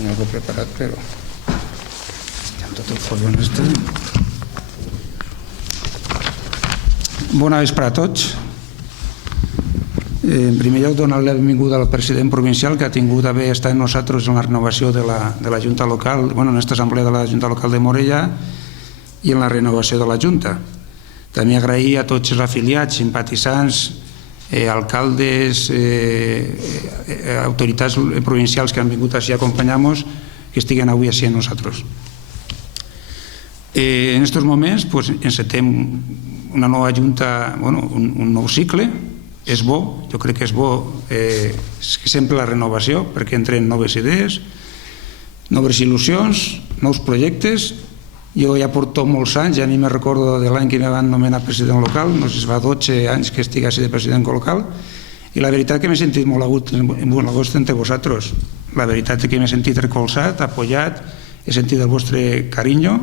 tenia algo preparat, però amb tot el follon este. Bona vesprada a tots. En primer lloc, donar la benvinguda al president provincial, que ha tingut a bé estar amb nosaltres en la renovació de la Junta Local, en aquesta assemblea de la Junta Local de Morella i en la renovació de la Junta. També agrair a tots els afiliats, simpatitzants, alcaldes, autoritats provincials que han vingut així a acompanyar-nos, que estiguen avui així amb nosaltres. En aquests moments encetem una nova Junta, un nou cicle. És bo, jo crec que és bo sempre la renovació, perquè entren noves idees, noves il·lusions, nous projectes. Jo ja porto molts anys, ja ni me recordo de l'any que me van nomenar president local, no sé si fa 12 anys que estic així de president local, i la veritat que m'he sentit molt a gust entre vosaltres. La veritat que m'he sentit recolzat, apoyat, he sentit el vostre carinyo.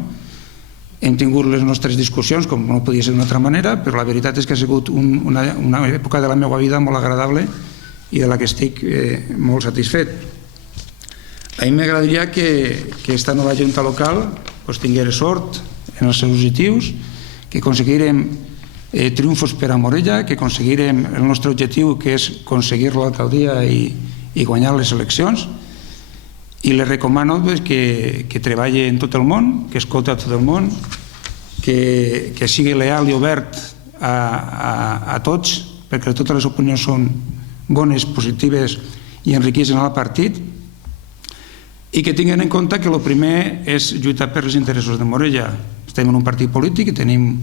Hem tingut les nostres discussions, com no podia ser d'una altra manera, però la veritat és que ha sigut una època de la meva vida molt agradable i de la que estic molt satisfet. A mi m'agradaria que aquesta nova Junta Local tingués sort en els seus objectius, que aconseguirem triomfos per a Morella, que aconseguirem el nostre objectiu, que és aconseguir l'alcaldia i guanyar les eleccions. I les recomano que treballi en tot el món, que escolti a tot el món, que sigui leal i obert a tots, perquè totes les opinions són bones, positives i enriqueixen el partit, i que tinguin en compte que el primer és lluitar per els interessos de Morella. Estem en un partit polític i tenim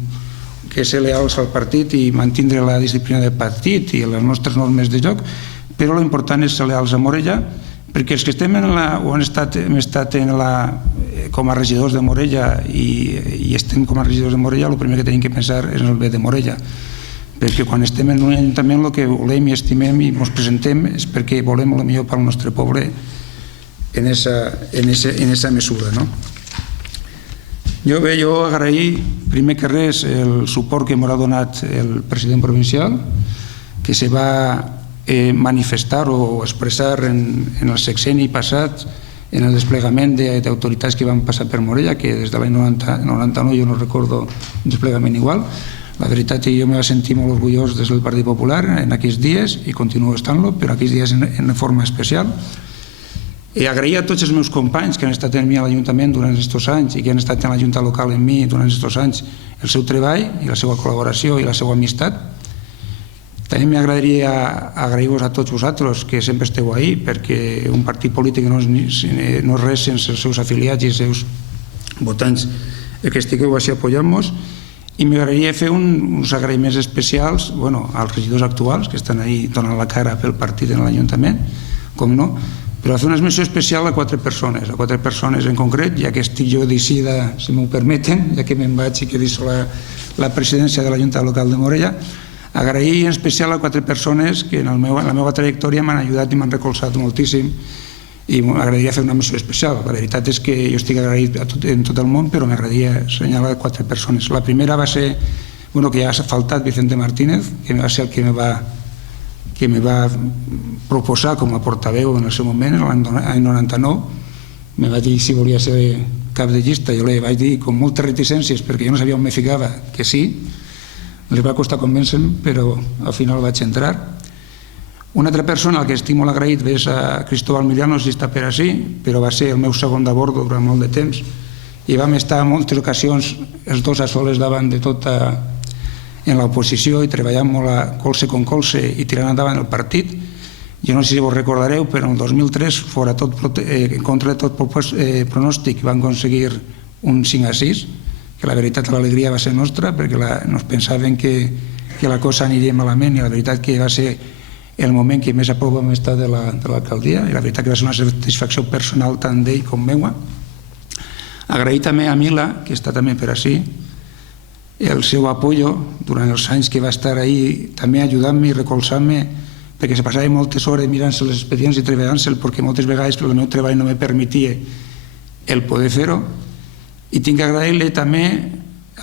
que ser leals al partit i mantenir la disciplina del partit i les nostres normes de joc, però l'important és ser leals a Morella, perquè els que estem hem estat com a regidors de Morella i estem com a regidors de Morella, el primer que tenim que pensar és en el bé de Morella, perquè quan estem en un ajuntament el que volem i estimem i ens presentem és perquè volem el millor pel nostre poble en aquesta mesura. Jo agrair primer que res el suport que m'ha donat el president provincial, que se va manifestar o expressar en el sexenni passat en el desplegament d'autoritats que van passar per Morella, que des de l'any 99 jo no recordo un desplegament igual. La veritat és que jo me vaig sentir molt orgullós des del Partit Popular en aquells dies i continuo estant-lo, però aquells dies en forma especial. I agrair a tots els meus companys que han estat amb mi a l'Ajuntament durant aquests anys i que han estat en la Junta Local amb mi durant aquests anys el seu treball i la seva col·laboració i la seva amistat. També m'agradaria agrair-vos a tots vosaltres que sempre esteu ahí, perquè un partit polític no és res sense els seus afiliats i els seus votants que estigueu així apoyant-nos. I m'agradaria fer uns agraïments especials als regidors actuals que estan ahí donant la cara pel partit en l'Ajuntament, com no, però fer una menció especial a 4 persones en concret, ja que estic jo decidida, si m'ho permeten, ja que me'n vaig i que deixo la presidència de la Junta Local de Morella. Agrair en especial a 4 persones que en la meva trajectòria m'han ajudat i m'han recolzat moltíssim i m'agradaria fer una menció especial. La veritat és que jo estic agraït en tot el món, però m'agradaria assenyalar 4 persones. La primera va ser, que ja s'ha faltat, Vicente Martínez, que va ser el que me va proposar com a portaveu en el seu moment, l'any 99. Me va dir si volia ser cap de llista. Jo li vaig dir amb moltes reticències, perquè jo no sabia on me ficava, que sí. Les va costar convèncer-me, però al final vaig entrar. Una altra persona al que estic molt agraït és a Cristóbal Millán, no sé si està per així, però va ser el meu segon de bordo durant molt de temps i vam estar en moltes ocasions els dos a soles davant de tota en l'oposició i treballant molt colze con colze i tirant endavant el partit. Jo no sé si vos recordareu, però en el 2003, en contra de tot pronòstic, van aconseguir un 5-6, que la veritat l'alegria va ser nostra, perquè nos pensaven que la cosa aniria malament i la veritat que va ser el moment que més a prop vam estar de l'alcaldia i la veritat que va ser una satisfacció personal tant d'ell com meua. Agrair també a Mila, que està també per així, el seu apoyo durant els anys que va estar ahí, també ajudant-me i recolzant-me, perquè se passava moltes hores mirant-se els expedients i treballant-se'l, perquè moltes vegades el meu treball no me permetia el poder fer-ho. I tinc que agrair-li també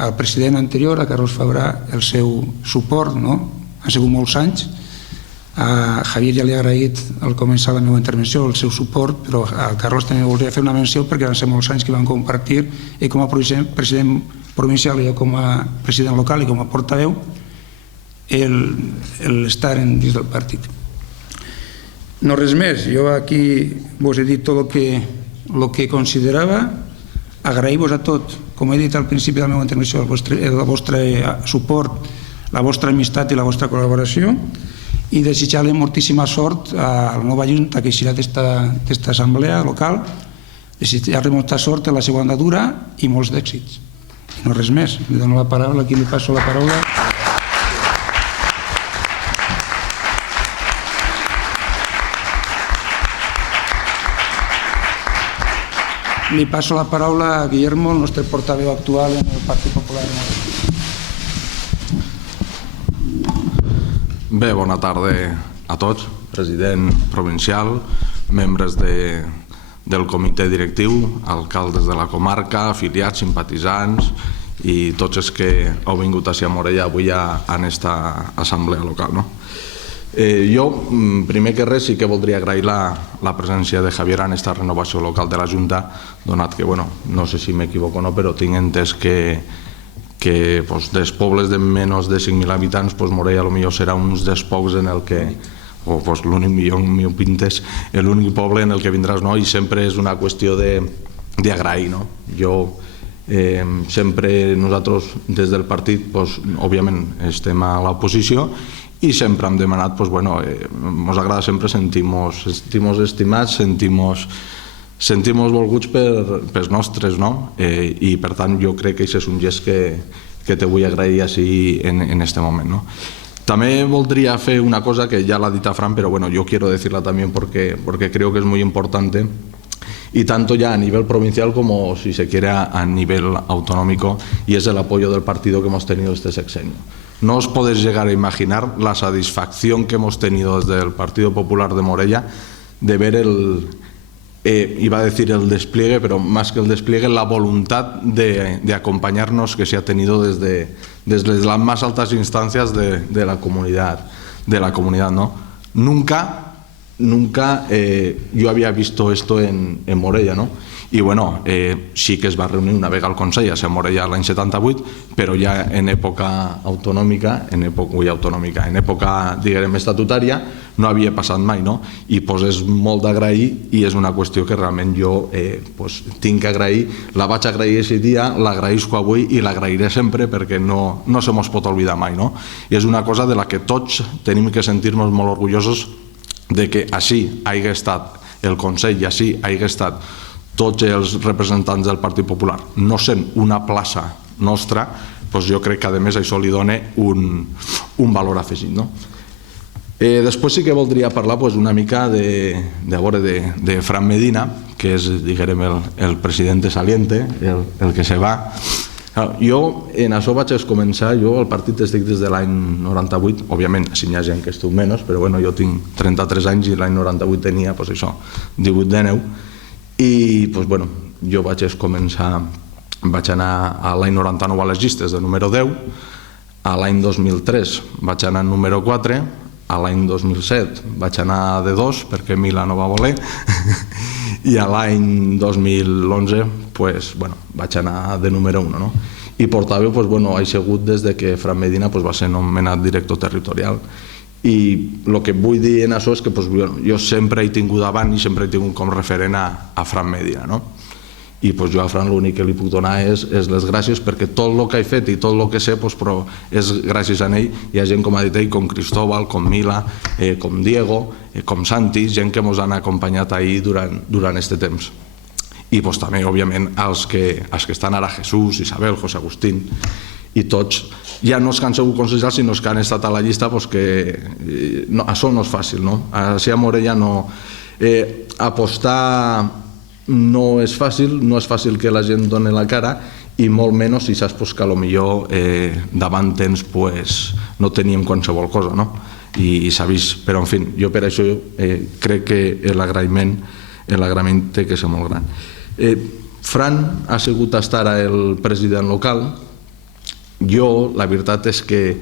al president anterior, a Carlos Fabra, el seu suport, no? Han sigut molts anys. A Javier ja li he agraït al començar la meva intervenció el seu suport, però a Carlos també voldria fer una menció perquè van ser molts anys que van compartir i com a president provincial i jo com a president local i com a portaveu l'estar dins del partit. No res més, jo aquí vos he dit tot el que considerava. Agrair-vos a tot, com he dit al principi de la meva intervenció, el vostre suport, la vostra amistat i la vostra col·laboració, i desitjar-li moltíssima sort a la nova Junta que eixirà d'esta assemblea local, desitjar-li molta sort en la seva andadura i molts d'èxits. I no res més, li dono la paraula, aquí li passo la paraula. Li passo la paraula a Guillermo, el nostre portaveu actual en el Partit Popular. Bé, bona tarda a tots, president provincial, membres del comitè directiu, alcaldes de la comarca, afiliats, simpatitzants i tots els que heu vingut a Morella avui en aquesta assemblea local. Jo, primer que res, sí que voldria agrair la presència de Javier en aquesta renovació local de la Junta, donat que, no sé si m'equivoco o no, però tinc entès que dels pobles de menys de 5.000 habitants, Morella potser serà un dels pocs en el que, o l'únic, millor m'ho pintes, l'únic poble en el que vindràs, i sempre és una qüestió d'agrair. Sempre nosaltres des del partit, òbviament, estem a l'oposició i sempre hem demanat, ens agrada sempre sentir-nos estimats, sentir-nos volguts pels nostres, i per tant jo crec que això és un gest que te vull agrair així en aquest moment. També voldria fer una cosa que ja l'ha dit a Fran, però yo quiero decirla también porque creo que es muy importante, y tanto ya a nivel provincial como, si se quiere, a nivel autonómico, y es el apoyo del partido que hemos tenido este sexenio. No os podéis llegar a imaginar la satisfacción que hemos tenido desde el Partido Popular de Morella de ver iba a decir el despliegue, pero más que el despliegue, la voluntad de acompañarnos que se ha tenido desde las más altas instancias de la comunidad. Nunca yo había visto esto en Morella, i sí que es va reunir una vegada al Consell a Morella l'any 78, però ja en època autonòmica, en època, diguem, estatutària, no havia passat mai, i és molt d'agrair, i és una qüestió que realment jo tinc que agrair. La vaig agrair aquest dia, l'agraïsco avui i l'agrairé sempre perquè no se mos pot oblidar mai. I és una cosa de la que tots tenim que sentir-nos molt orgullosos de que així hagi estat el Consell i així hagi estat tots els representants del Partit Popular, no sent una plaça nostra, jo crec que a més això li dona un valor afegit. Després sí que voldria parlar una mica de Fran Medina, que és, diguem, el president saliente, el que se va. Jo en això vaig començar, jo al partit estic des de l'any 98, òbviament si hi ha gent que esteu menys, però jo tinc 33 anys i l'any 98 tenia 18-19, i jo vaig començar, vaig anar a l'any 99 a les llistes de número 10, a l'any 2003 vaig anar número 4, a l'any 2007 vaig anar de 2 perquè Mila no va voler, i a l'any 2011 vaig anar de número 1. I portaveu he sigut des que Fran Medina va ser nomenat director territorial. I el que vull dir en això és que jo sempre he tingut davant i sempre he tingut com referent a Fran Medina. I jo a Fran l'únic que li puc donar és les gràcies perquè tot el que he fet i tot el que sé és gràcies a ell. Hi ha gent, com ha dit ell, com Cristóbal, com Mila, com Diego, com Santi, gent que ens han acompanyat ahir durant aquest temps. I també, òbviament, els que estan ara, Jesús, Isabel, José Agustín, i tots, ja no els que han sigut consellers, sinó els que han estat a la llista, que això no és fàcil. Així a Morella apostar no és fàcil que la gent doni la cara, i molt menys si saps que potser davant tens no teníem qualsevol cosa, i s'ha vist. Però, en fi, jo per això crec que l'agraïment té que ser molt gran. Fran ha sigut fins ara el president local. Jo, la veritat és que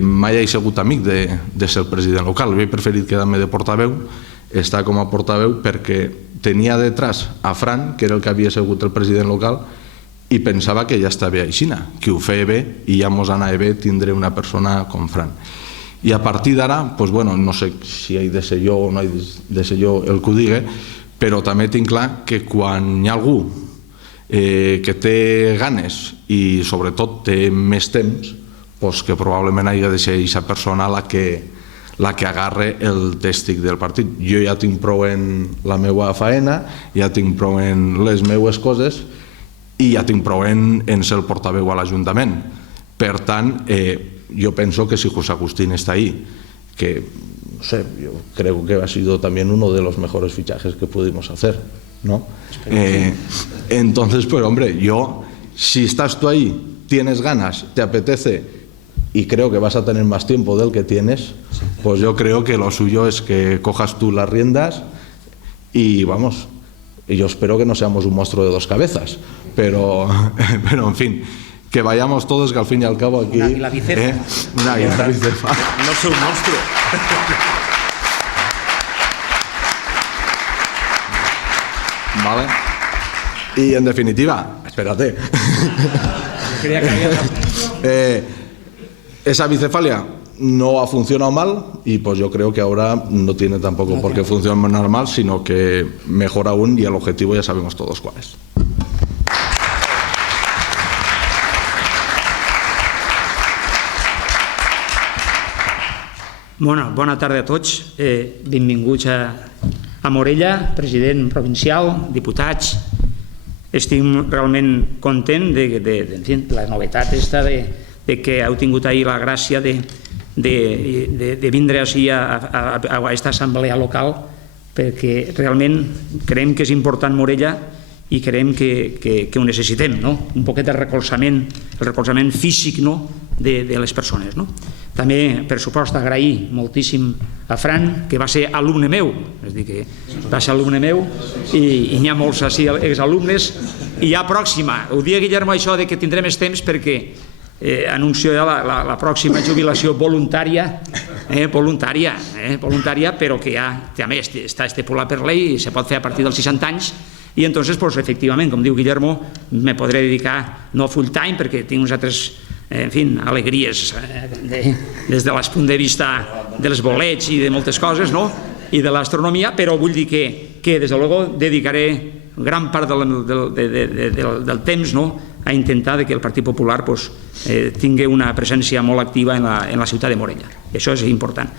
mai he sigut amic de ser el president local. He preferit quedar-me de portaveu, estar com a portaveu, perquè tenia detrás a Fran, que era el que havia sigut el president local, i pensava que ja estava així, que ho feia bé i ja mos anava bé tindre una persona com Fran. I a partir d'ara, no sé si he de ser jo o no he de ser jo el que ho digui, però també tinc clar que quan hi ha algú que té ganes i sobretot té més temps, que probablement hagi de ser aquesta persona la que agarre el tèstic del partit. Jo ja tinc prou en la meva faena, ja tinc prou en les meves coses i ja tinc prou en ser el portaveu a l'Ajuntament. Per tant, jo penso que si José Agustín está ahí, que no sé, yo creo que ha sido también uno de los mejores fichajes que pudimos hacer, ¿no? Entonces, pues hombre, si estás tú ahí, tienes ganas, te apetece y creo que vas a tener más tiempo del que tienes, pues yo creo que lo suyo es que cojas tú las riendas y vamos, yo espero que no seamos un monstruo de dos cabezas, pero en fin, que vayamos todos, que al fin y al cabo aquí... Una águila bicefa. Una águila bicefa. No soy un monstruo. Vale. Y en definitiva, espérate. Esa bicefalia no ha funcionado mal y pues yo creo que ahora no tiene tampoco por qué funcionar mal, sino que mejor aún, y el objetivo ya sabemos todos cuál es. Bona tarda a tots. Benvinguts a Morella, president provincial, diputats. Estic realment content de la novetat aquesta de que heu tingut ahir la gràcia de vindre així a aquesta assemblea local, perquè realment creiem que és important Morella i creiem que ho necessitem, un poquet de recolzament, el recolzament físic de les persones. També, per supost, agrair moltíssim a Fran, que va ser alumne meu, és a dir, que va ser alumne meu i n'hi ha molts exalumnes, i ja pròxima, ho dia Guillermo això de que tindré més temps perquè anuncio ja la pròxima jubilació voluntària, però que ja també està estipulat per llei i se pot fer a partir dels 60 anys. I entonces, efectivament, com diu Guillermo, me podré dedicar no full time perquè tinc uns altres alegries des del punt de vista dels bolets i de moltes coses i de l'astronomia, però vull dir que des de luego dedicaré gran part del temps a intentar que el Partit Popular tingui una presència molt activa en la ciutat de Morella. Això és important.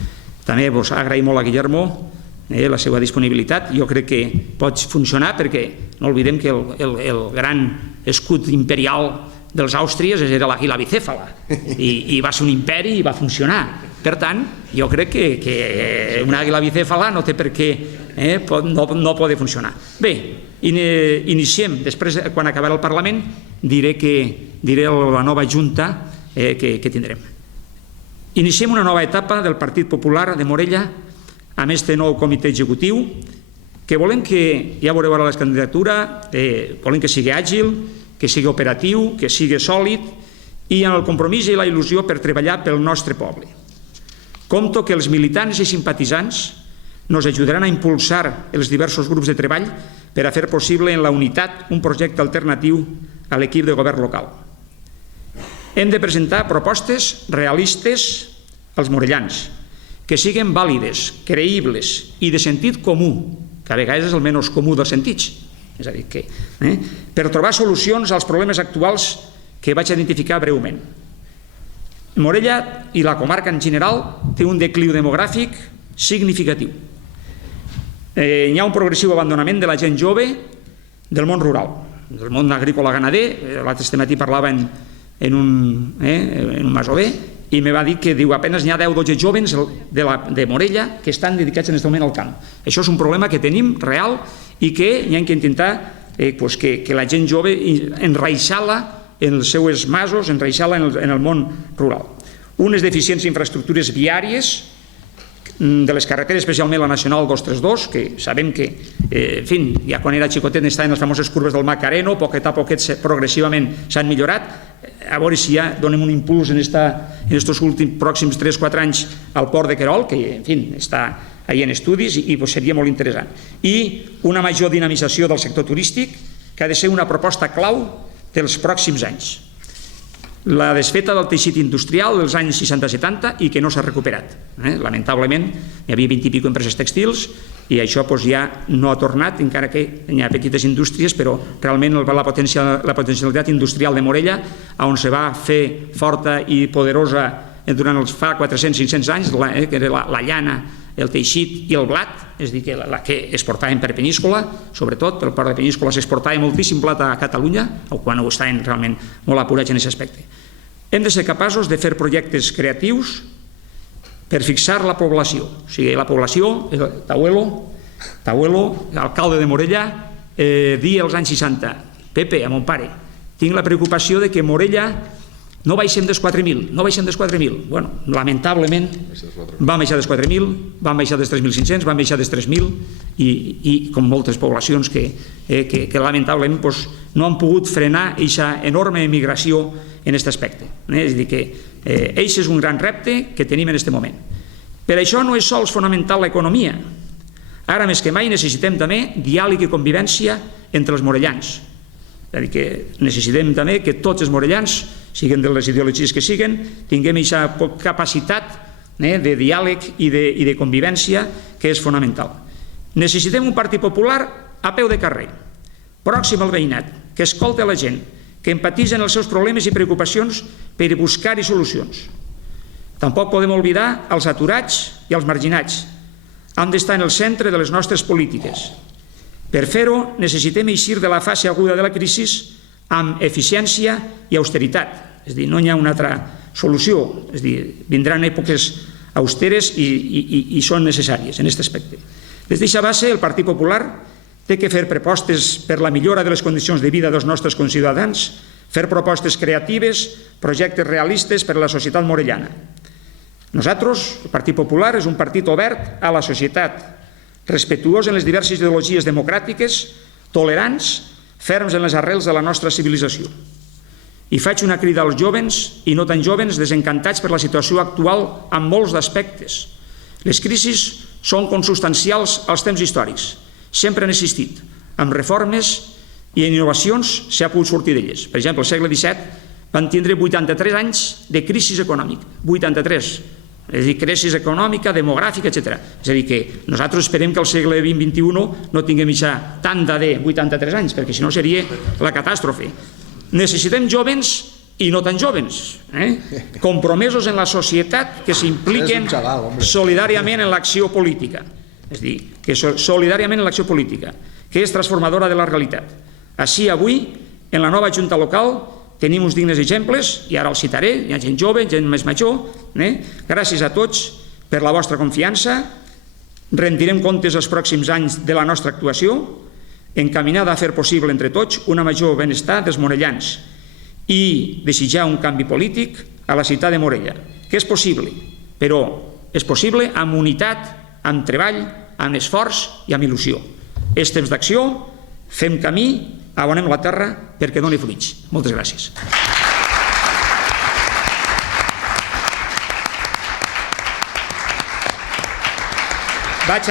També agrair molt a Guillermo la seva disponibilitat. Jo crec que pot funcionar perquè no oblidem que el gran escut imperial dels Àustries era l'àguila bicèfala i va ser un imperi i va funcionar. Per tant, jo crec que una àguila bicèfala no té per què no poder funcionar. Bé, iniciem. Després, quan acabarà el Parlament, diré la nova junta que tindrem. Iniciem una nova etapa del Partit Popular de Morella amb este nou comitè executiu, que volem que, ja veureu ara la candidatura, volem que sigui àgil, que sigui operatiu, que sigui sòlid i amb el compromís i la il·lusió per treballar pel nostre poble. Compto que els militants i simpatitzants nos ajudaran a impulsar els diversos grups de treball per a fer possible en la unitat un projecte alternatiu a l'equip de govern local. Hem de presentar propostes realistes als morellans, que siguin vàlides, creïbles i de sentit comú, que a vegades és el menys comú dels sentits. És a dir, que per trobar solucions als problemes actuals que vaig identificar breument. Morella i la comarca en general té un decliu demogràfic significatiu. Hi ha un progressiu abandonament de la gent jove del món rural, del món agrícola-ganader. L'altre matí parlava en un masover i me va dir que apenas n'hi ha 10 o 12 jóvens de Morella que estan dedicats en aquest moment al camp. Això és un problema que tenim real i que hi ha que intentar que la gent jove enraixar-la en els seus masos, enraixar-la en el món rural. Unes deficients infraestructures viàries de les carreteres, especialment la Nacional 232, que sabem que, ja quan era xicotet estaven les famoses curves del Macareno, poquet a poquet progressivament s'han millorat. a veure si ja donem un impuls en estos últims pròxims 3-4 anys al port de Querol, que, en fi, està ahí en estudis i seria molt interessant. I una major dinamització del sector turístic, que ha de ser una proposta clau dels pròxims anys. La desfeta del teixit industrial dels anys 60-70 i que no s'ha recuperat. Lamentablement, hi havia 20 i pico empreses textils i això ja no ha tornat, encara que hi ha petites indústries, però realment la potencialitat industrial de Morella, on se va fer forta i poderosa durant els fa 400-500 anys, que era la llana, el teixit i el blat, és a dir, la que exportàvem per Peníscola, sobretot pel port de Peníscola s'exportava moltíssim blat a Catalunya, quan ho estaven realment molt apurats en aquest aspecte. Hem de ser capaços de fer projectes creatius per fixar la població. O sigui, la població, Tauelo, alcalde de Morella, dia als anys 60, Pepe, a mon pare, tinc la preocupació de que Morella no baixem dels 4.000. Bueno, lamentablement van baixar dels 4.000, van baixar dels 3.500, van baixar dels 3.000 i com moltes poblacions que lamentablement no han pogut frenar aquesta enorme emigració en aquest aspecte. És a dir, que això és un gran repte que tenim en aquest moment. Per això no és sols fonamental l'economia. Ara més que mai necessitem també diàleg i convivència entre els morellans. És a dir, que necessitem també que tots els morellans, siguin de les ideologies que siguin, tinguem aquesta capacitat de diàleg i de convivència que és fonamental. Necessitem un partit popular a peu de carrer, pròxim al veïnat, que escolta la gent, que empatitzen els seus problemes i preocupacions per buscar-hi solucions. Tampoc podem oblidar els aturats i els marginats. Han d'estar en el centre de les nostres polítiques. Per fer-ho, necessitem eixir de la fase aguda de la crisi amb eficiència i austeritat. És a dir, no hi ha una altra solució. És a dir, vindran èpoques austeres i són necessàries en aquest aspecte. Des d'aquesta base, el Partit Popular té que fer propostes per la millora de les condicions de vida dels nostres conciutadans, fer propostes creatives, projectes realistes per a la societat morellana. Nosaltres, el Partit Popular, és un partit obert a la societat, respectuós en les diverses ideologies democràtiques, tolerants, ferms en les arrels de la nostra civilització. I faig una crida als jóvens i no tan jóvens desencantats per la situació actual en molts aspectes. Les crisis són consubstancials als temps històrics. Sempre han existit. Amb reformes i innovacions s'ha pogut sortir d'elles. Per exemple, al segle XVII van tindre 83 anys de crisi econòmica. 83. És a dir, crisi econòmica, demogràfica, etc. És a dir, que nosaltres esperem que al segle XX-XXI no tinguem tanta de 83 anys, perquè si no seria la catàstrofe. Necessitem jóvens i no tan jóvens, compromesos en la societat que s'impliquen solidàriament en l'acció política. És a dir, que solidàriament en l'acció política, que és transformadora de la realitat. Així, avui, en la nova Junta Local, tenim uns dignes exemples, i ara els citaré, hi ha gent jove, gent més major. Gràcies a tots per la vostra confiança. Rendirem comptes els pròxims anys de la nostra actuació, encaminada a fer possible entre tots una major benestar dels morellans i desitjar un canvi polític a la ciutat de Morella, que és possible, però és possible amb unitat, amb treball, amb esforç i amb il·lusió. És temps d'acció, fem camí, abonem la terra perquè doni fruits. Moltes gràcies. Vaig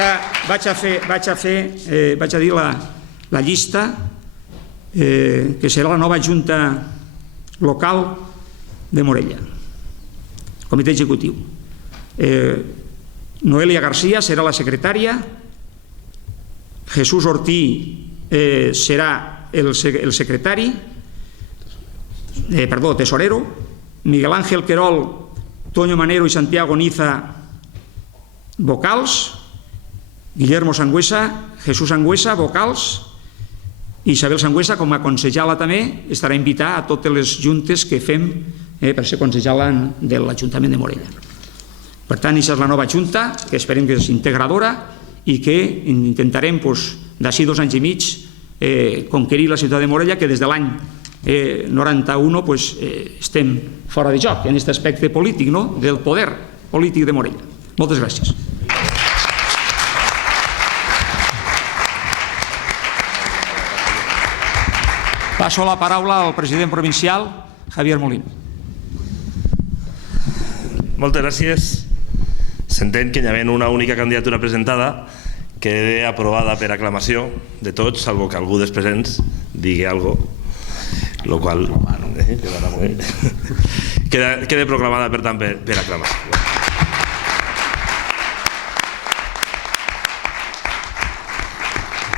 a dir la llista que serà la nova Junta Local de Morella. Comitè Executiu. Noelia García serà la secretària, Jesús Ortí serà el secretari, tesorero, Miguel Ángel Querol, Toño Manero i Santiago Niza, vocals, Guillermo Sangüesa, Jesús Sangüesa, vocals, i Isabel Sangüesa, com a consellala també, estarà invitada a totes les juntes que fem per ser consellala de l'Ajuntament de Morella. Per tant, aquesta és la nova junta, que esperem que és integradora i que intentarem, d'ací 2 anys i mig, conquerir la ciutat de Morella, que des de l'any 91 estem fora de joc en aquest aspecte polític, del poder polític de Morella. Moltes gràcies. Passo la paraula al president provincial, Javier Molín. Moltes gràcies. S'entén que hi ha una única candidatura presentada, queda aprovada per aclamació de tots, salvo que algú dels presents digui alguna cosa, el qual queda proclamada, per tant, per aclamació.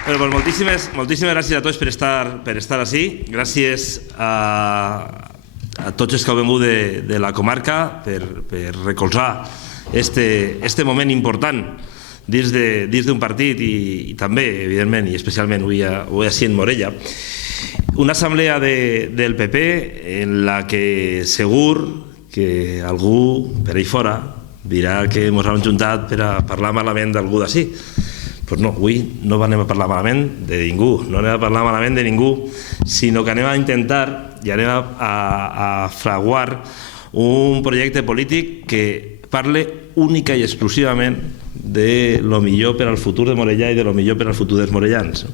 Bueno, pues moltíssimes gràcies a tots per estar així. Gràcies a tots els que heu vingut de la comarca per recolzar este moment important dins d'un partit i també, evidentment, i especialment avui així en Morella. Una assemblea del PP en la que segur que algú per ahí fora dirà que ens hem juntat per a parlar malament d'algú d'ací. Doncs no, avui no anem a parlar malament de ningú, no anem a parlar malament de ningú, sinó que anem a intentar i anem a fraguar un projecte polític que parle única i exclusivament de lo millor per al futur de Morella i de lo millor per al futur dels morellans.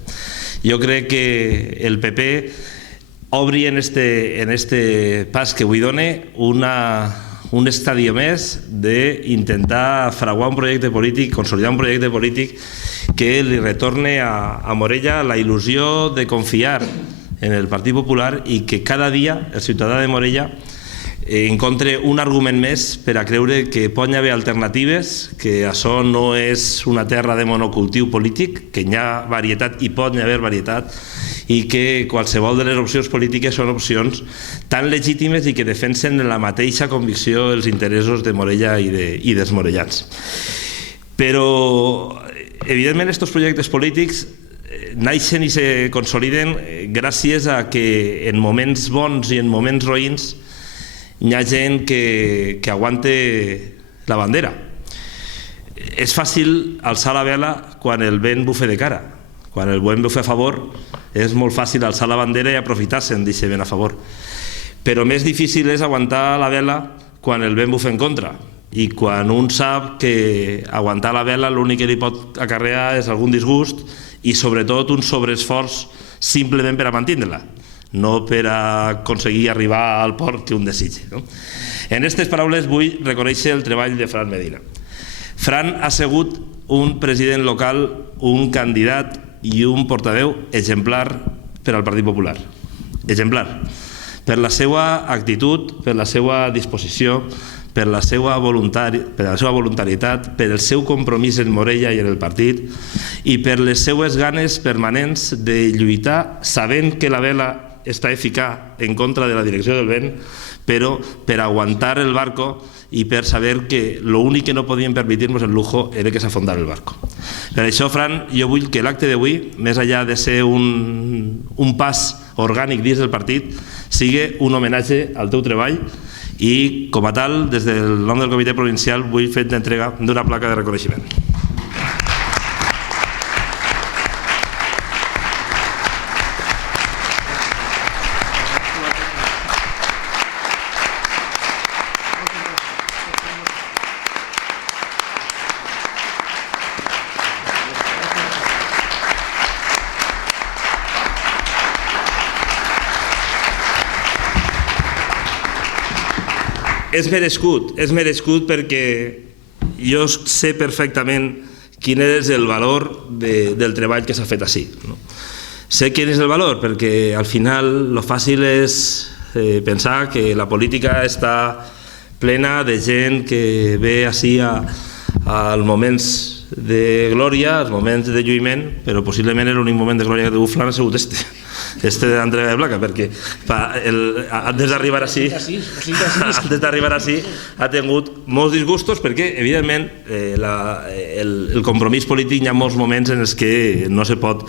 Jo crec que el PP obri en este pas que avui dona un estadi més d'intentar fraguar un projecte polític, consolidar un projecte polític que li retorne a Morella la il·lusió de confiar en el Partit Popular i que cada dia el ciutadà de Morella encontre un argument més per a creure que pot haver alternatives, que això no és una terra de monocultiu polític, que hi ha varietat i pot haver varietat i que qualsevol de les opcions polítiques són opcions tan legítimes i que defensen la mateixa convicció els interessos de Morella i dels morellans. Però, evidentment, aquests projectes polítics naixen i se consoliden gràcies a que en moments bons i en moments roïns hi ha gent que aguante la bandera. És fàcil alçar la vela quan el vent bufa de cara. Quan el vent bufa a favor és molt fàcil alçar la bandera i aprofitar-se'n d'aquest vent a favor. Però més difícil és aguantar la vela quan el vent bufa en contra. I quan un sap que aguantar la vela l'únic que li pot acarrear és algun disgust i sobretot un sobreesforç simplement per a mantenir-la, no per a aconseguir arribar al port que un desitja. En aquestes paraules vull reconèixer el treball de Fran Medina. Fran ha sigut un president local, un candidat i un portaveu exemplar per al Partit Popular. Exemplar. Per la seva actitud, per la seva disposició, per la seva voluntaritat, per el seu compromís en Morella i en el partit i per les seues ganes permanents de lluitar sabent que la vela està eficaç en contra de la direcció del vent, però per aguantar el barco i per saber que l'únic que no podíem permetir-nos el lujo era que s'afondara el barco. Per això, Fran, jo vull que l'acte d'avui, més enllà de ser un pas orgànic dins del partit, sigui un homenatge al teu treball i, com a tal, des del nom del comitè provincial vull fer l'entrega d'una placa de reconeixement. És merescut perquè jo sé perfectament quin és el valor del treball que s'ha fet així. Sé quin és el valor perquè al final el fàcil és pensar que la política està plena de gent que ve així als moments de glòria, als moments de lluïment, però possiblement l'únic moment de glòria que ha tingut Fran ha sigut este d'entrega de placa, perquè antes d'arribar així ha tingut molts disgustos perquè, evidentment, el compromís polític hi ha molts moments en els que no se pot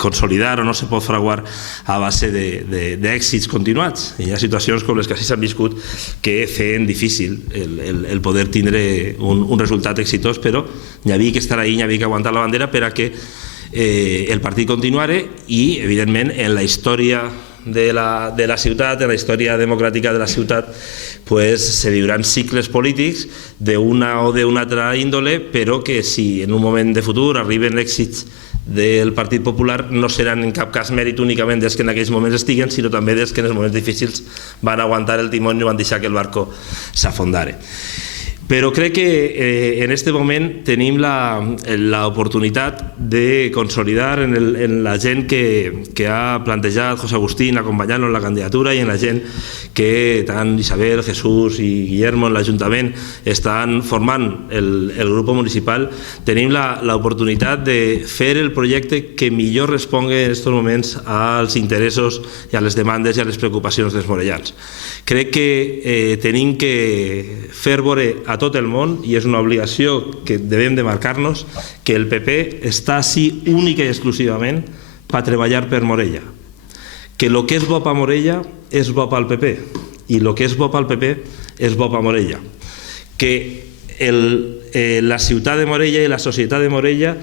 consolidar o no se pot fraguar a base d'èxits continuats. Hi ha situacions com les que així s'han viscut que feien difícil el poder tindre un resultat exitós, però hi havia que estar ahí, hi havia que aguantar la bandera per a que el partit continuara i, evidentment, en la història de la ciutat, en la història democràtica de la ciutat, se viuran cicles polítics d'una o d'una altra índole, però que si en un moment de futur arriben èxits del Partit Popular no seran en cap cas mèrit únicament dels que en aquells moments estiguen, sinó també dels que en els moments difícils van aguantar el timó i no van deixar que el barco s'afondara. Però crec que en aquest moment tenim l'oportunitat de consolidar en la gent que ha plantejat José Agustín acompanyant-lo en la candidatura i en la gent que tant Isabel, Jesús i Guillermo en l'Ajuntament estan formant el grup municipal. Tenim l'oportunitat de fer el projecte que millor respongui en aquests moments als interessos i a les demandes i a les preocupacions dels morellans. Crec que tenim que fer veure a tot el món, i és una obligació que devem de marcar-nos, que el PP està així única i exclusivament per treballar per Morella. Que el que és bo per Morella és bo pel PP, i el que és bo pel PP és bo per Morella. Que la ciutat de Morella i la societat de Morella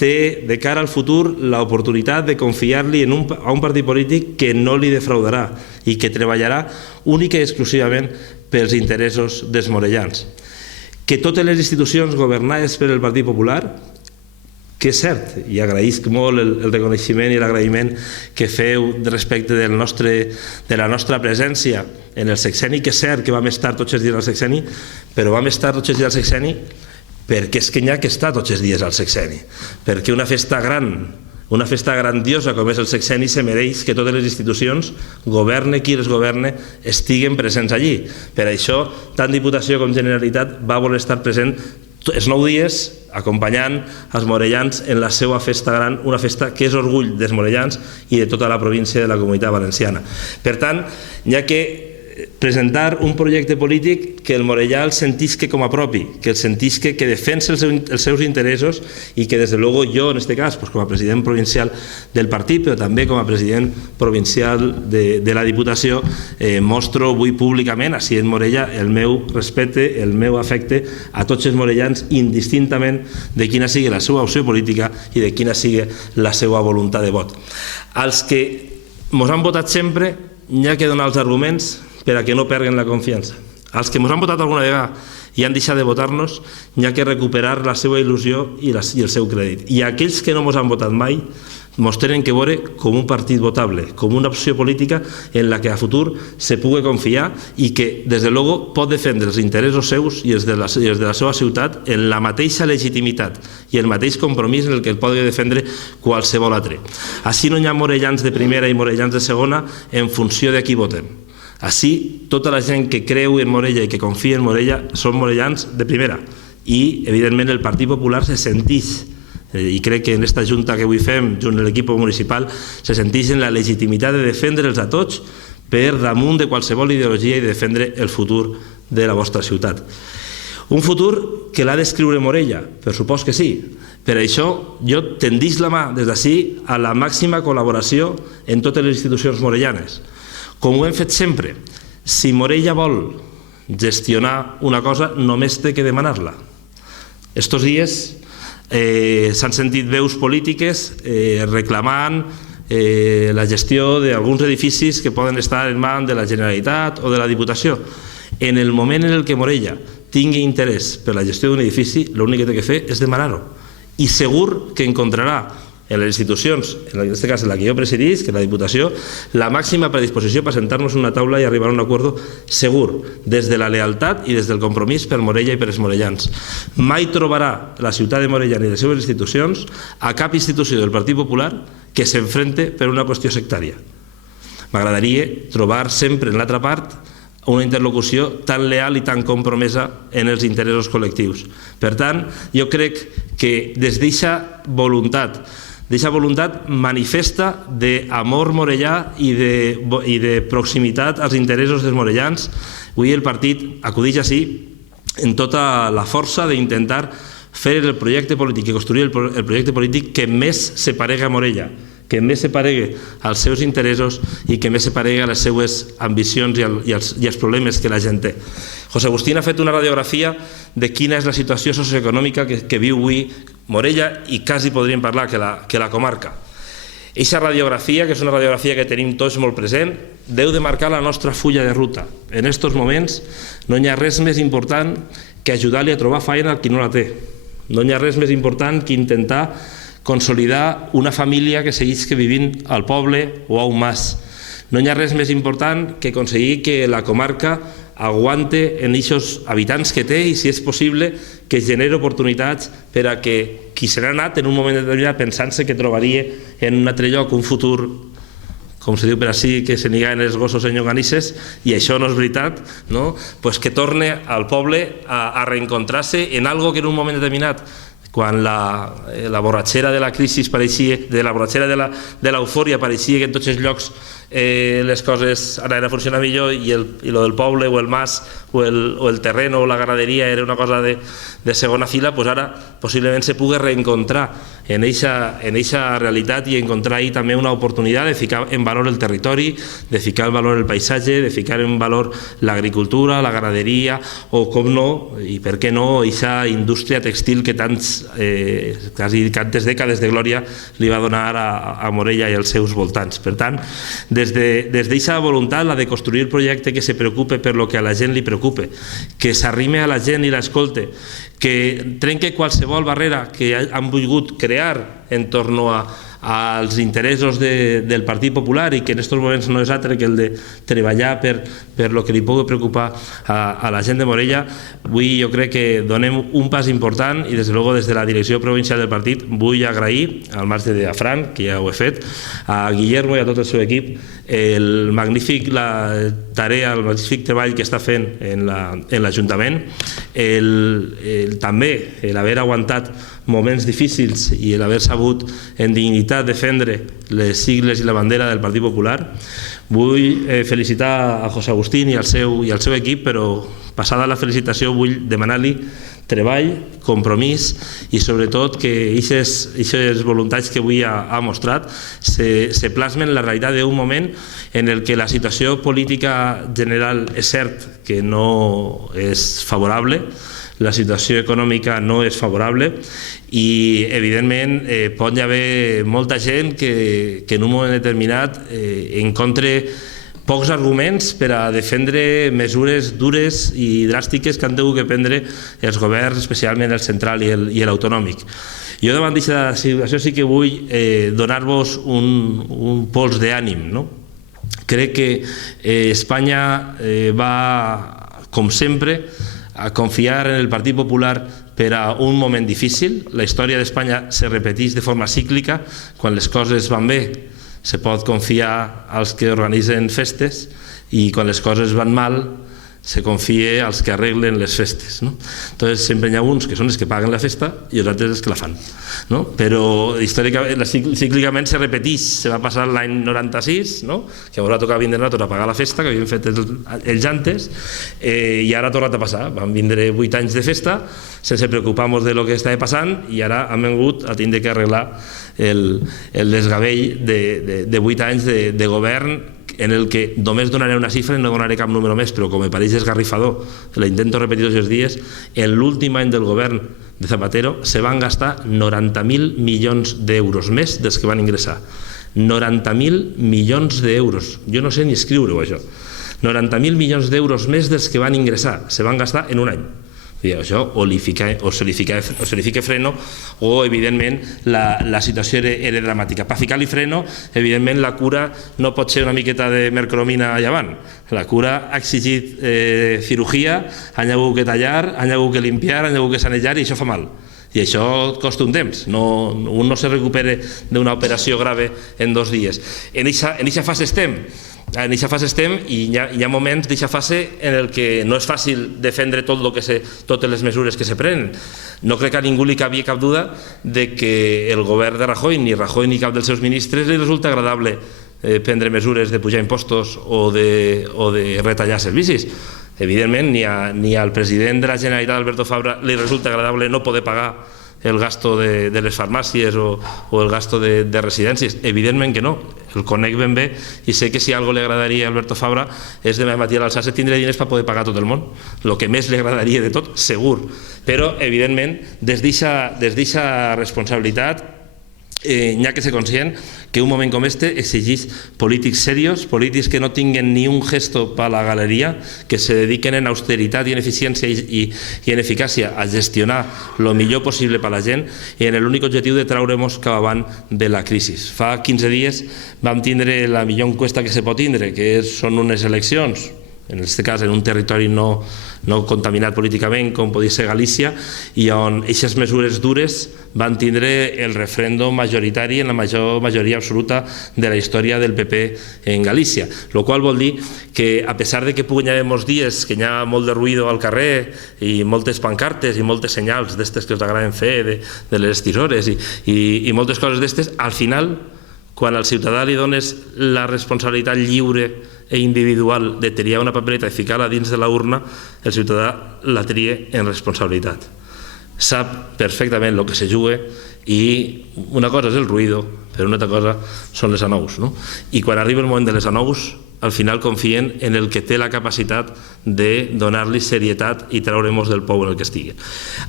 té de cara al futur l'oportunitat de confiar-li a un partit polític que no li defraudarà i que treballarà única i exclusivament pels interessos dels morellans. Que totes les institucions governades per el Partit Popular, que és cert, i agraïsc molt el reconeixement i l'agraïment que feu respecte de la nostra presència en el sexeni, que és cert que vam estar tots els dies al sexeni, però vam estar tots els dies al sexeni perquè és que n'hi ha que estar tots els dies al sexeni, perquè una festa grandiosa com és el sexeni se mereix que totes les institucions, governe qui les governe, estiguen presents allí. Per això, tant Diputació com Generalitat va voler estar present els 9 dies acompanyant els morellans en la seva festa gran, una festa que és orgull dels morellans i de tota la província de la Comunitat Valenciana. Per tant, hi ha que presentar un projecte polític que el morellà el sentisca com a propi, que el sentisca que defensa els seus interessos i que, des de luego, jo, en aquest cas, com a president provincial del partit, però també com a president provincial de la Diputació, mostro avui públicament, així en Morella, el meu respecte, el meu afecte a tots els morellans, indistintament de quina sigui la seva opció política i de quina sigui la seva voluntat de vot. Als que ens han votat sempre, hi ha que donar els arguments per a que no perguen la confiança. Els que ens han votat alguna vegada i han deixat de votar-nos, hi ha que recuperar la seva il·lusió i el seu crèdit. I aquells que no ens han votat mai, ens tenen que veure com un partit votable, com una opció política en la que a futur se pugui confiar i que, des de luego, pot defendre els interessos seus i els de la seva ciutat en la mateixa legitimitat i el mateix compromís en el que el pugui defendre qualsevol altre. Així no hi ha morellans de primera i morellans de segona en funció de qui voten. Així, tota la gent que creu en Morella i que confia en Morella són morellans de primera i, evidentment, el Partit Popular se senteix, i crec que en aquesta junta que avui fem, junt amb l'equip municipal, se senteix en la legitimitat de defendre'ls a tots per damunt de qualsevol ideologia i de defendre el futur de la vostra ciutat. Un futur que l'ha d'escriure Morella, per supost que sí. Per això jo tendís la mà des d'ací a la màxima col·laboració en totes les institucions morellanes. Com ho hem fet sempre, si Morella vol gestionar una cosa, només té que demanar-la. Estos dies s'han sentit veus polítiques reclamant la gestió d'alguns edificis que poden estar en mans de la Generalitat o de la Diputació. En el moment en què Morella tingui interès per la gestió d'un edifici, l'únic que té que fer és demanar-ho. I segur que encontrarà en les institucions, en aquest cas en la que jo presidís, que és la Diputació, la màxima predisposició per sentar-nos en una taula i arribar a un acord segur, des de la lealtat i des del compromís per Morella i per els morellans. Mai trobarà la ciutat de Morella ni les seves institucions a cap institució del Partit Popular que s'enfrente per una qüestió sectària. M'agradaria trobar sempre en l'altra part una interlocució tan leal i tan compromesa en els interessos col·lectius. Per tant, jo crec que des d'eixa voluntat manifesta d'amor morellà i de proximitat als interessos dels morellans, avui el partit acudeix així en tota la força d'intentar fer el projecte polític i construir el projecte polític que més se paregui a Morella, que més se paregui als seus interessos i que més se paregui a les seues ambicions i als problemes que la gent té. José Agustín ha fet una radiografia de quina és la situació socioeconòmica que viu avui Morella i quasi podríem parlar que la comarca. Eixa radiografia, que és una radiografia que tenim tots molt present, deu de marcar la nostra fulla de ruta. En aquests moments no hi ha res més important que ajudar-li a trobar feina a qui no la té. No hi ha res més important que intentar consolidar una família que seguisca vivint al poble o a un mas. No hi ha res més important que aconseguir que la comarca aguante en aquests habitants que té i, si és possible, que generi oportunitats per a que qui se n'ha anat en un moment determinat pensant-se que trobaria en un altre lloc un futur, com se diu per així, que se n'hi els gossos en lloganisses, i això no és veritat, no? Pues que torne al poble a reencontrar-se en algo que en un moment determinat, quan la borratxera de la crisi pareixia, de la borratxera de l'eufòria pareixia que en tots els llocs les coses anaven a funcionar millor i lo del poble o el mas o el terreno o la ganaderia era una cosa de segona fila, doncs ara possiblement se pugui reencontrar en eixa realitat i encontrar ahí també una oportunitat de ficar en valor el territori, de ficar en valor el paisatge, de ficar en valor l'agricultura, la ganaderia o, com no, i per què no, eixa indústria textil que quasi tantes dècades de glòria li va donar a Morella i als seus voltants. Per tant, des d'eixa voluntat, la de construir el projecte que se preocupe per lo que a la gent li preocupe, que s'arrime a la gent i l'escolte, que trenque qualsevol barrera que han volgut crear en torno als interessos del Partit Popular i que en aquests moments no és altre que el de treballar per lo que li pugui preocupar a la gent de Morella. Avui jo crec que donem un pas important i des de la direcció provincial del partit vull agrair, al marge de Fran, que ja ho he fet, a Guillermo i a tot el seu equip el magnífic tarea, el magnífic treball que està fent en l'Ajuntament, també l'haver aguantat moments difícils i l'haver sabut en dignitat defendre les sigles i la bandera del Partit Popular. Vull felicitar a José Agustín i al seu equip, però passada la felicitació vull demanar-li treball, compromís i sobretot que aquestes voluntats que avui ha mostrat se plasmen en la realitat d'un moment en el que la situació política general és cert que no és favorable, la situació econòmica no és favorable i evidentment pot haver molta gent que en un moment determinat encontre pocs arguments per a defendre mesures dures i dràstiques que han hagut de prendre els governs, especialment el central i l'autonòmic. Jo davant d'aquesta situació sí que vull donar-vos un pols d'ànim. Crec que Espanya va, com sempre, a confiar en el Partit Popular per a un moment difícil. La història d'Espanya se repeteix de forma cíclica. Quan les coses van bé se pot confiar als que organitzen festes i quan les coses van mal se confia als que arreglen les festes. Entonces sempre hi ha uns que són els que paguen la festa i els altres els que la fan. Però cíclicament se repeteix. Se va passar l'any 96, que haurà tocat vindre nosaltres a pagar la festa que havien fet ells antes, i ara ha tornat a passar. Van vindre 8 anys de festa sense preocupar-nos de lo que estava passant i ara hem vingut a tindre que arreglar el desgavell de 8 anys de govern en el que només donaré una xifra i no donaré cap número més, però com me pareix esgarrifador, la intento repetir tots els dies, en l'últim any del govern de Zapatero se van gastar 90.000 milions d'euros més dels que van ingressar. 90.000 milions d'euros. Jo no sé ni escriure-ho, això. 90.000 milions d'euros més dels que van ingressar. Se van gastar en un any. Això o se li fica freno o evidentment la situació era dramàtica. Per ficar-li freno, evidentment la cura no pot ser una miqueta de mercromina allà avant. La cura ha exigit cirurgia, han hagut que tallar, han hagut que limpiar, han hagut que sanejar i això fa mal. I això costa un temps, un no se recupera d'una operació grave en 2 dies. En aquesta fase estem. En aquesta fase estem i hi ha moments d'aquesta fase en el que no és fàcil defendre totes les mesures que se prenen. No crec que a ningú li cabi cap duda de que el govern de Rajoy ni cap dels seus ministres li resulta agradable prendre mesures de pujar impostos o de retallar servicis. Evidentment, ni al president de la Generalitat, Alberto Fabra, li resulta agradable no poder pagar el gasto de les farmàcies o el gasto de residències. Evidentment que no, el conec ben bé i sé que si algo li agradaria a Alberto Fabra és demà matí a l'alçar-se tindre diners per poder pagar tot el món. El que més li agradaria de tot, segur. Però, evidentment, des d'eixa responsabilitat n'hi ha que ser conscient que un moment com este exigeix polítics serios, polítics que no tinguen ni un gesto per a la galeria, que se dediquen en austeritat i en eficiència i en eficàcia a gestionar el millor possible per a la gent i en l'únic objectiu de traure-nos cap avant de la crisi. Fa 15 dies vam tindre la millor encuesta que se pot tindre, que són unes eleccions, en aquest cas en un territori no contaminat políticament com podia ser Galícia, i on aquestes mesures dures van tindre el referèndum majoritari en la major majoria absoluta de la història del PP en Galícia, el qual vol dir que a pesar de que puguin haver molts dies que hi ha molt de ruïdo al carrer i moltes pancartes i moltes senyals d'estes que us agraden fer, de les tisores i moltes coses d'estes, al final, quan al ciutadà li dones la responsabilitat lliure i individual de triar una papereta i ficar-la dins de la urna, el ciutadà la tria en responsabilitat. Sap perfectament el que se juga i una cosa és el ruïdo, però una altra cosa són les anous. I quan arriba el moment de les anous, al final confien en el que té la capacitat de donar-li serietat i treure-nos del pou en el que estigui.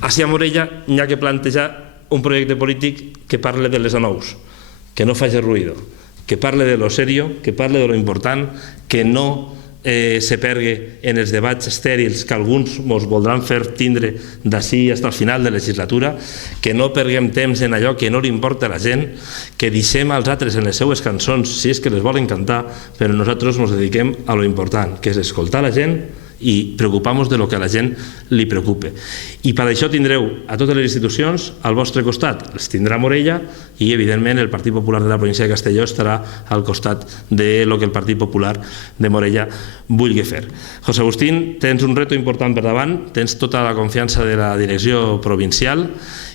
Així a Morella n'hi ha que plantejar un projecte polític que parle de les anous, que no faci ruïdo, que parle de lo serio, que parle de lo important, que no se pergue en els debats estèrils que alguns ens voldran fer tindre d'ací fins al final de la legislatura, que no perguem temps en allò que no li importa a la gent, que deixem als altres en les seues cançons si és que les volen cantar, però nosaltres ens dediquem a lo important, que és escoltar la gent i preocupar-nos de lo que a la gent li preocupa. I per això tindreu a totes les institucions al vostre costat. Els tindrà Morella i, evidentment, el Partit Popular de la província de Castelló estarà al costat de lo que el Partit Popular de Morella vulgui fer. José Agustín, tens un reto important per davant, tens tota la confiança de la direcció provincial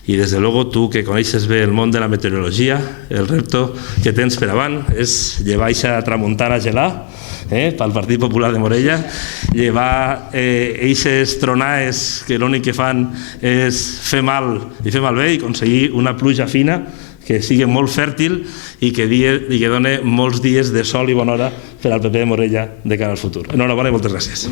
i, des de luego, tu que coneixes bé el món de la meteorologia, el repte que tens per davant és llevar aquesta tramuntana a gelar pel Partit Popular de Morella, llevar eixes tronades que l'únic que fan és fer mal i fer malbé i aconseguir una pluja fina que sigui molt fèrtil i que doni molts dies de sol i bona hora per al PP de Morella de cara al futur. Enhorabona i moltes gràcies.